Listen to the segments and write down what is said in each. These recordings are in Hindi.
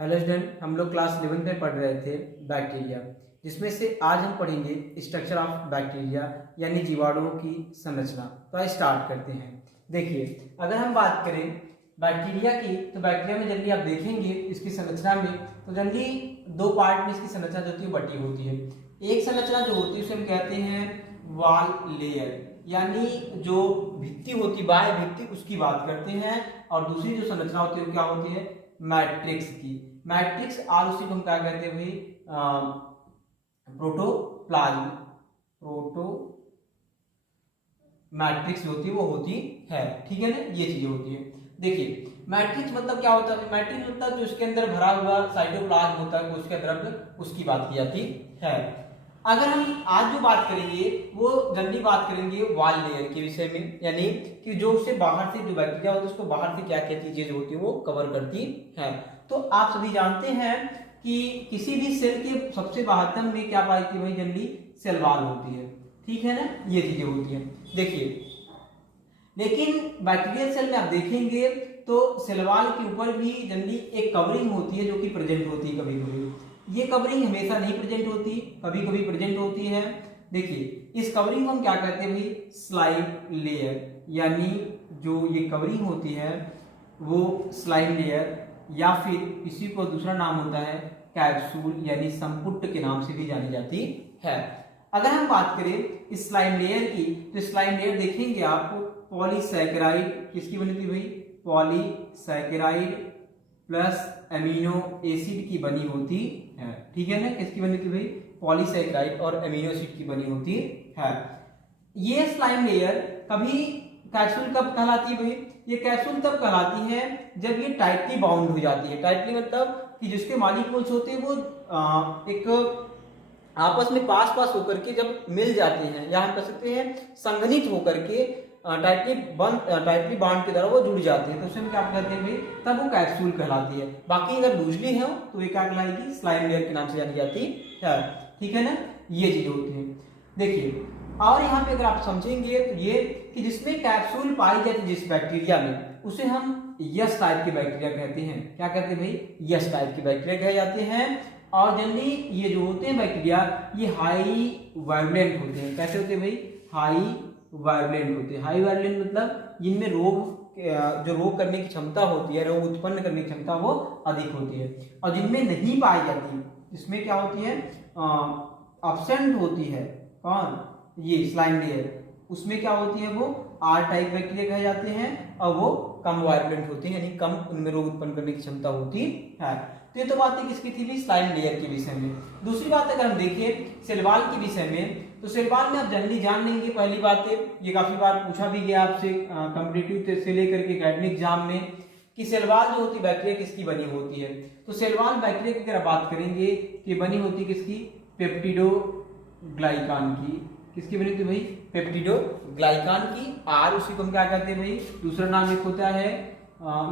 हेलो स्टूडेंट, हम लोग क्लास 11 में पढ़ रहे थे बैक्टीरिया, जिसमें से आज हम पढ़ेंगे स्ट्रक्चर ऑफ बैक्टीरिया यानी जीवाणुओं की संरचना। तो आज स्टार्ट करते हैं। देखिए, अगर हम बात करें बैक्टीरिया की, तो बैक्टीरिया में जनरली आप देखेंगे इसकी संरचना में, तो जनरली दो पार्ट में इसकी संरचना जो होती है बटी होती है। एक संरचना जो होती है उसे हम कहते हैं वॉल लेयर, यानी जो भित्ति होती है, बाह्य भित्ति, उसकी बात करते हैं। और दूसरी जो संरचना होती है वो क्या होती है? मैट्रिक्स की। मैट्रिक्स और उसी को हम क्या कहते हैं भाई? प्रोटोप्लाज्म। प्रोटो मैट्रिक्स जो होती है वो होती है, ठीक है ना, ये चीजें होती है। देखिए, मैट्रिक्स मतलब क्या होता है? मैट्रिक्स मतलब जो उसके अंदर भरा हुआ साइटोप्लाज्म होता है, उसके द्रव्य, उसकी बात की जाती है। अगर हम आज जो बात करेंगे वो जनरली बात करेंगे वॉल लेयर के विषय में, यानी कि जो उससे बाहर से जो बैक्टीरिया होती है उसको बाहर से क्या क्या चीजें जो होती है वो कवर करती है। तो आप सभी जानते हैं कि किसी भी सेल के सबसे बाहर में क्या पाई थी भाई? जनरली सेल वॉल होती है, ठीक है ना, ये चीजें होती है। देखिए, लेकिन बैक्टीरियल सेल में आप देखेंगे तो सेल वॉल के ऊपर भी जनरली एक कवरिंग होती है जो कि प्रेजेंट होती है। कभी कभी ये कवरिंग हमेशा नहीं प्रेजेंट होती, कभी कभी प्रेजेंट होती है। देखिए, इस कवरिंग को हम क्या कहते हैं भाई? स्लाइम लेयर, यानी जो ये कवरिंग होती है वो स्लाइम लेयर, या फिर इसी को दूसरा नाम होता है कैप्सूल, यानी संपुट के नाम से भी जानी जाती है। अगर हम बात करें इस स्लाइम लेयर की, तो स्लाइम लेयर देखेंगे आप पॉलीसैकेराइड, किसकी बनी थी भाई? पॉलीसैकेराइड प्लस अमीनो एसिड की बनी होती है, ठीक है ना। किसकी बनी थी भाई? पॉलीसैकेराइड और अमीनो एसिड की बनी होती है। ये स्लाइम लेयर कभी कैप्सूल कब कहलाती है भाई? ये कैप्सूल तब कहलाती है जब ये टाइटली बाउंड हो जाती है। टाइटली मतलब कि जिसके मॉलिक्यूल्स होते हैं वो एक आपस में पास पास होकर के जब मिल जाते हैं, या हम कह सकते हैं संघनित होकर के टाइटली बॉन्ड की तरह वो जुड़ जाते हैं, तो उसे हम क्या कहते हैं भाई? तब वो कैप्सूल कहलाती है। बाकी अगर लूजली है तो ये क्या कहलाएगी? स्लाइम लेयर के नाम से जानी जाती है, ठीक है ना, ये चीजें होती है। देखिए, और यहाँ पे अगर आप समझेंगे तो ये कि जिसमें कैप्सूल पाई जाती है जिस बैक्टीरिया में, उसे हम यस टाइप की बैक्टीरिया कहते हैं। क्या कहते हैं भाई? यस टाइप की बैक्टीरिया कहे जाते हैं। और जनरली ये जो होते हैं बैक्टीरिया, ये हाई वायलेंट होते हैं। कैसे होते हैं भाई? हाई वायलेंट होते हैं। हाई वायलेंट मतलब जिनमें जो रोग करने की क्षमता होती है, रोग उत्पन्न करने की क्षमता वो अधिक होती है। और जिनमें नहीं पाई जाती, इसमें क्या होती है? एब्सेंट होती है। कौन? ये स्लाइम लेयर, उसमें क्या होती है? वो आर टाइप बैक्टीरिया कहे जाते हैं, और वो कम वायलेंट होते हैं, यानी कम उनमें रोग उत्पन्न करने की क्षमता होती है। तो ये तो बात है किसकी थी भी? स्लाइम लेयर के विषय में। दूसरी बात अगर हम देखें सेल वॉल के विषय में, तो सेल वॉल में आप जनरली जान लेंगे। पहली बात है, ये काफी बार पूछा भी गया आपसे कॉम्पिटिटिव से लेकर के एकेडमिक एग्जाम में, कि सेल वॉल जो होती है बैक्टीरिया किसकी बनी होती है। तो सेल वॉल बैक्टीरिया की अगर बात करेंगे कि बनी होती किसकी? पेप्टिडोग्लाइकान की। किसकी बनी थी भाई? पेप्टिडोग्लाइकान की। और उसी को हम क्या कहते हैं भाई? दूसरा नाम एक होता है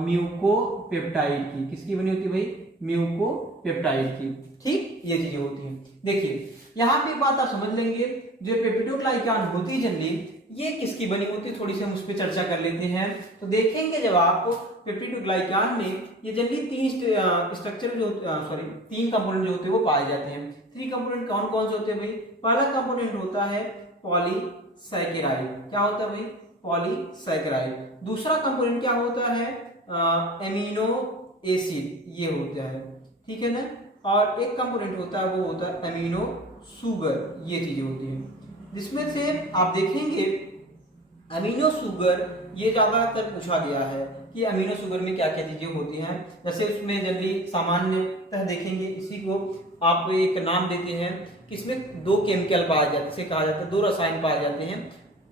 म्यूकोपेप्टाइड की। किसकी बनी होती है भाई? म्यूकोपेप्टाइड की, ठीक, ये चीजें होती हैं। देखिए, यहाँ पे एक बात आप समझ लेंगे, जो पेप्टिडोग्लाइकान होती है जनरली, ये किसकी बनी होती है? थोड़ी सी हम उस पर चर्चा कर लेते हैं। तो देखेंगे जब आप पेप्टिडोग्लाइकान में ये जनरली तीन कंपोनेंट जो होते हैं वो पाए जाते हैं। थ्री कंपोनेंट कौन कौन से होते हैं भाई? पहला कंपोनेंट होता है पॉलीसैकेराइड। क्या होता है भाई? पॉलीसैकेराइड। दूसरा कंपोनेंट क्या होता है? एमिनो एसिड, ये होता है, ठीक है ना। और एक कंपोनेंट होता है वो होता है अमीनो शुगर, ये चीजें होती हैं। जिसमें से आप देखेंगे अमीनो शुगर ये ज्यादातर पूछा गया है कि अमीनो शुगर में क्या क्या चीजें होती हैं। जैसे उसमें जनरली सामान्यतः देखेंगे, इसी को आप एक नाम देते हैं कि इसमें दो केमिकल पाए जाते हैं, इसे कहा जाता है, दो रसायन पाए जाते हैं,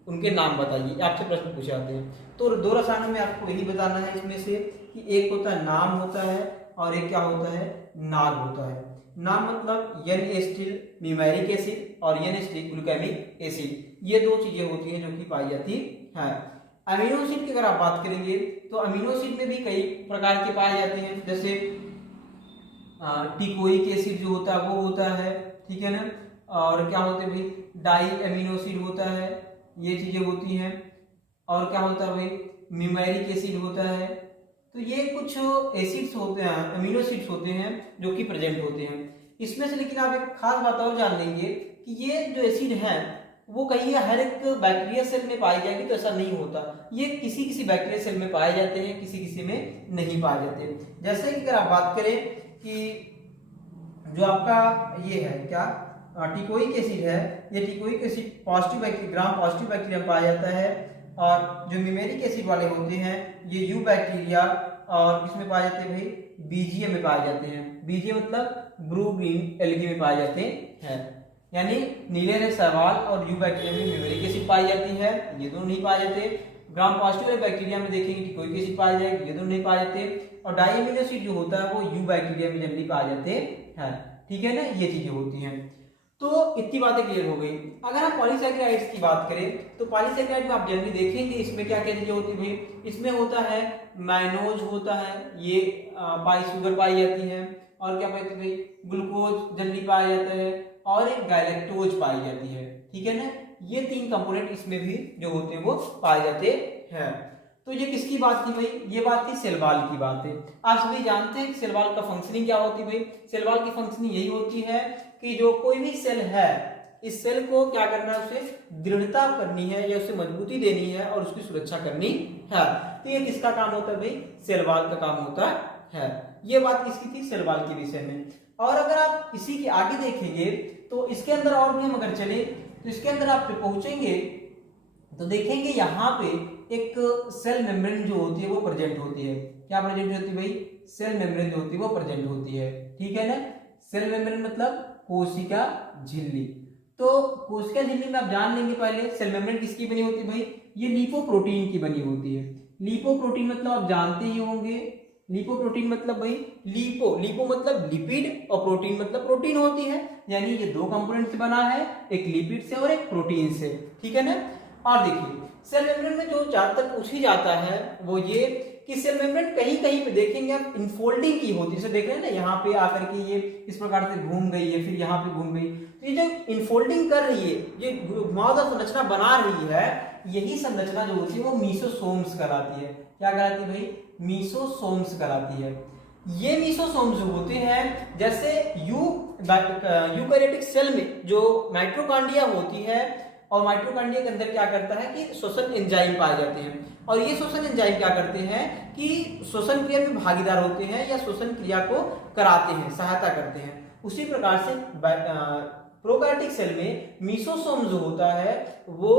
उनके नाम बताइए। आपसे प्रश्न पूछे जाते हैं, तो दो रसायनों में आपको यही बताना है इसमें से कि एक होता है नाम होता है, और एक क्या होता है? नाग होता है। नाम मतलब एन एसिटिल न्यूमेरिक एसिड और एन एसिटिल ग्लूटामिक एसिड, ये दो चीजें होती हैं जो कि पाई जाती है। अमीनो एसिड की अगर आप बात करेंगे तो अमीनो एसिड में भी कई प्रकार के पाए जाते हैं, जैसे टिकोइक एसिड जो होता है वो होता है, ठीक है ना। और क्या होते हैं भाई? डाई अमीनो एसिड होता है, ये चीजें होती हैं। और क्या होता है भाई? न्यूमेरिक एसिड होता है। तो ये कुछ एसिड्स होते हैं, अमीनो एसिड्स होते हैं जो कि प्रेजेंट होते हैं इसमें से। लेकिन आप एक खास बात और जान लेंगे कि ये जो एसिड है वो कहीं हर एक बैक्टीरिया सेल में पाई जाएगी, तो ऐसा नहीं होता। ये किसी किसी बैक्टीरिया सेल में पाए जाते हैं, किसी किसी में नहीं पाए जाते। जैसे कि अगर आप बात करें कि जो आपका ये है क्या टिकोइक एसिड है, ये teichoic acid positive bacteria, gram positive bacteria में पाया जाता है। और जो मिमेरिक एसिड वाले होते हैं ये यू बैक्टीरिया और किसमें पाए जाते हैं भाई, बीजीए में पाए जाते हैं। बीजीए मतलब ब्रू ग्रीन एल्गी में पाए जाते हैं, यानी नीले रंग शैवाल और यू बैक्टीरिया में मिमेरिक एसिड पाई जाती है, ये दोनों नहीं पाए जाते। ग्राम पॉजिटिव बैक्टीरिया में देखेंगे टिकोइक एसिड पाए जाएंगे, ये दोनों नहीं पाए जाते। और डाइएमिनो एसिड जो होता है वो यू बैक्टीरिया में जनरली पाए जाते हैं, ठीक है ना, ये चीजें होती हैं। तो इतनी बातें क्लियर हो गई। अगर हम पॉलीसैकेराइड्स की बात करें तो पॉलीसैकेराइड में आप जनरली देखेंगे इसमें क्या क्या चीजें होती है, इसमें होता है मैनोज होता है, ये पाई शुगर पाई जाती है, और क्या पाई जाती है, ग्लूकोज जनरली पाया जाता है, और एक गैलेक्टोज पाई जाती है, ठीक है ना। ये 3 कंपोनेंट इसमें भी जो होते हैं वो पाए जाते हैं। तो ये किसकी बात थी भाई, ये बात थी सेल वॉल की बात है। आप सभी जानते हैं कि सेल वॉल का फंक्शनिंग क्या होती है भाई, सेल वॉल की फंक्शनिंग यही होती है कि जो कोई भी सेल है इस सेल को क्या करना है, उसे दृढ़ता करनी है या उसे मजबूती देनी है और उसकी सुरक्षा करनी है। तो ये किसका काम होता है भाई, सेल वॉल का काम होता है। ये बात किसकी थी, सेल वॉल के विषय में। और अगर आप इसी के आगे देखेंगे तो इसके अंदर और भी हम अगर चले तो इसके अंदर आप पहुंचेंगे तो देखेंगे यहाँ पे एक सेल मेम्ब्रेन जो होती है वो प्रेजेंट होती है। क्या प्रेजेंट होती है भाई, सेल मेम्ब्रेन जो होती है वो प्रेजेंट होती है, ठीक है ना। सेल मेम्ब्रेन मतलब कोशिका झिल्ली। तो कोशिका झिल्ली में आप जान लेंगे पहले सेल मेम्ब्रेन किसकी बनी होती है भाई, ये लिपोप्रोटीन की बनी होती है। लिपोप्रोटीन मतलब आप जानते ही होंगे, लिपोप्रोटीन मतलब भाई लिपो मतलब लिपिड और प्रोटीन मतलब प्रोटीन होती है, यानी ये 2 कंपोनेंट से बना है, एक लिपिड से और एक प्रोटीन से, ठीक है ना। और देखिए सेल मेम्ब्रेन में जो ज्यादातर पूछी जाता है वो ये कि सेल मेम्ब्रेन कहीं कहीं पे देखेंगे आप इनफोल्डिंग की होती है। जैसे देख रहे हैं ना यहाँ पे आकर के ये इस प्रकार से घूम गई है, फिर यहाँ पे घूम गई, तो ये जो इनफोल्डिंग कर रही है, ये घुमावदार संरचना बना रही है, यही संरचना जो होती है वो मीसोसोम्स कहलाती है। क्या कहलाती है भाई, मीसोसोम्स कहलाती है। ये मीसोसोम्स जो होते हैं, जैसे यूकैरियोटिक सेल में जो माइटोकॉन्ड्रिया होती है, और माइटोकॉन्ड्रिया के अंदर क्या करता है कि श्वसन एंजाइम पाए जाते हैं, और ये श्वसन एंजाइम क्या करते हैं कि श्वसन क्रिया में भागीदार होते हैं या श्वसन क्रिया को कराते हैं, सहायता करते हैं। उसी प्रकार से प्रोकैरियोटिक सेल में मीसोसोम जो होता है वो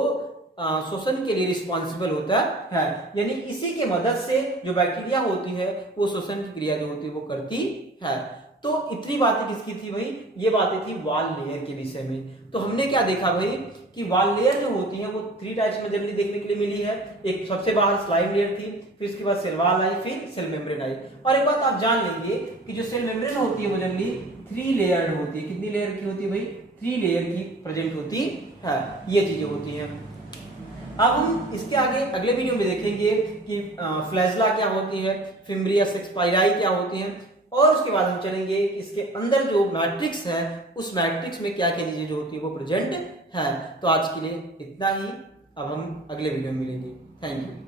श्वसन के लिए रिस्पॉन्सिबल होता है, यानी इसी के मदद से जो बैक्टीरिया होती है वो श्वसन की क्रिया जो होती है वो करती है। तो इतनी बातें किसकी थी भाई, ये बातें थी वॉल लेयर के विषय में। तो हमने क्या देखा भाई कि वॉल लेयर जो होती है वो 3 टाइप्स में जनरली देखने के लिए मिली है। एक सबसे बाहर स्लाइम लेयर थी, फिर उसके बाद सेल वॉल आई, फिर सेल मेम्ब्रेन आई। और एक बात आप जान लेंगे कि जो सेल मेम्ब्रेन होती है वो जनरली 3 लेयर्ड होती है। कितनी लेयर की होती है भाई, 3 लेयर की प्रेजेंट होती है, ये चीजें होती हैं। अब हम इसके आगे अगले वीडियो में देखेंगे कि फ्लैजला क्या होती है, फिम्ब्रिया सेक्सपाइराई क्या होती है, और उसके बाद हम चलेंगे इसके अंदर जो मैट्रिक्स है उस मैट्रिक्स में क्या क्या चीजें जो होती है वो प्रेजेंट है। तो आज के लिए इतना ही, अब हम अगले वीडियो में मिलेंगे। Thank you.